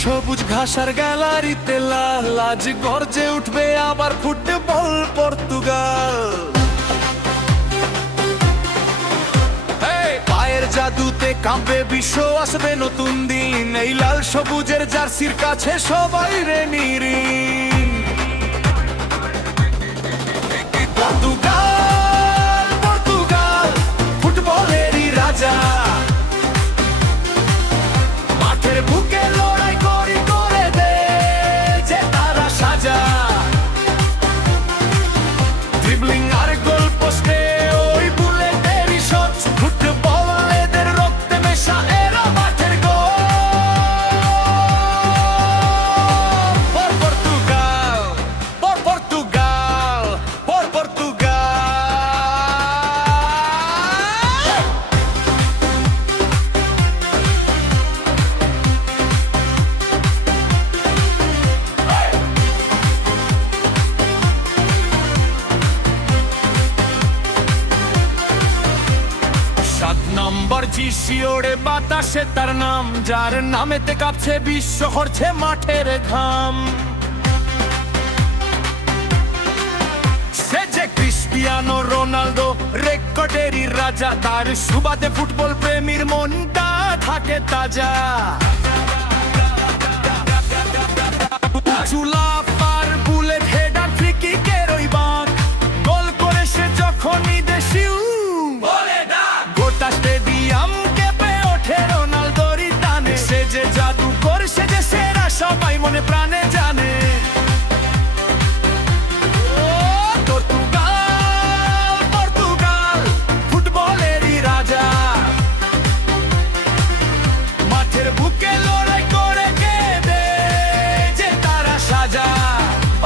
সবুজ ঘাসার গ্যালারিতে লাল, আজ গর্জে উঠবে আবার ফুটবল পর্তুগাল। পায়ের জাদুতে কাঁপবে বিশ্ব, আসবে নতুন দিন, এই লাল সবুজের জার্সির কাছে সবাই রে নিরিন। পর্তুগাল, পর্তুগাল ফুটবলেরই রাজা, মাঠের বুকে লড়াই করি করে দে যে তারা সাজা। ড্রিবলিং আর গোল পোস্টে ওই বুলেটেরই শট, ফুটবল এদের রক্তে মেশা, এরা মাঠের গোল। পর পর্তুগাল, পর পর্তুগাল, পর পর্তুগাল। সাত নম্বর জিসি ওড়ে বাতাসে তার নাম, যার নামেতে কাঁপছে বিশ্ব, হরছে মাঠের ঘাম। সে যে ক্রিস্টিয়ানো রোনালদো, রেকর্ডেরই রাজা, তার সুবাদে ফুটবল প্রেমীর মনটা থাকে তাজা। চুলাফার বুলেট হেডার ফ্রি কিকের ওই বাঁক, গোল করে সে যখনই দেশি গোটা স্টেডিয়াম কেঁপে ওঠে রোনালদোরই টানে। সে যে জাদু করছে যে সেরা সবাই মনে প্রাণে জানে। ও পর্তুগাল, পর্তুগাল ফুটবলেরই রাজা, মাঠের বুকে লড়াই করে কেঁদে যে তারা সাজা।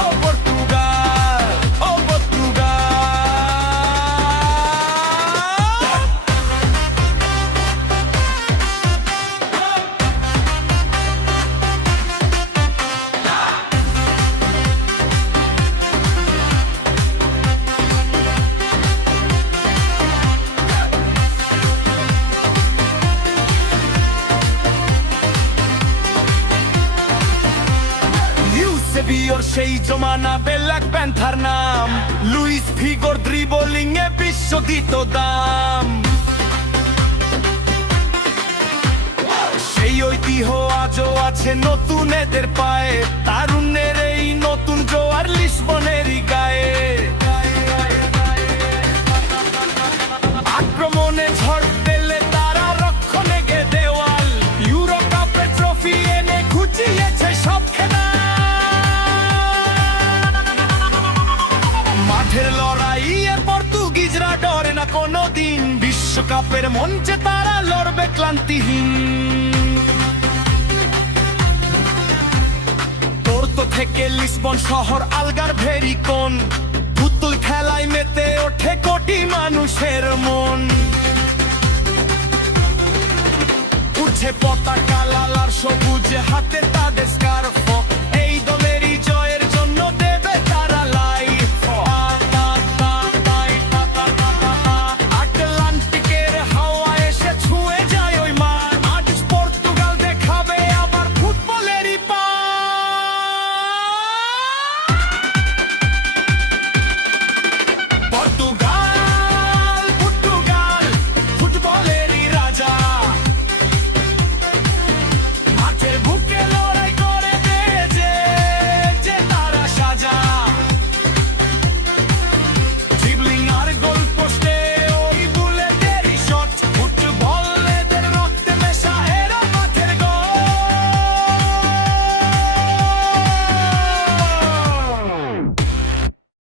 ও পর্তুগাল, ও পর্তুগাল। ইউসেবিওর সেই জমানা, ব্ল্যাক প্যান্থার নাম, লুইস ফিগোর ড্রিবলিং এ বিশ্ব দিত দাম। সেই ঐতিহ্য আজও আছে নতুন এদের পায়ে, তারুণ্যের এই নতুন জোয়ার লিসবনেরই গায়ে। আক্রমণে ঝড় পেলে তারা রক্ষণে গে দেওয়াল, ইউরো কাপের ট্রফি এনে ঘুচিয়েছে সব খেলা। মাঠের লড়াইয়ে পর্তুগিজরা ডরে না কোনোদিন, বিশ্বকাপের মঞ্চে তারা লড়বে ক্লান্তিহীন। পোর্তো থেকে লিসবন শহর, আলগার ভেরিকন, পুতুল খেলায় মেতে ওঠে কোটি মানুষের মন। উঠছে পতাকা লাল আর সবুজ, হাতে তাদের স্কার্ফ,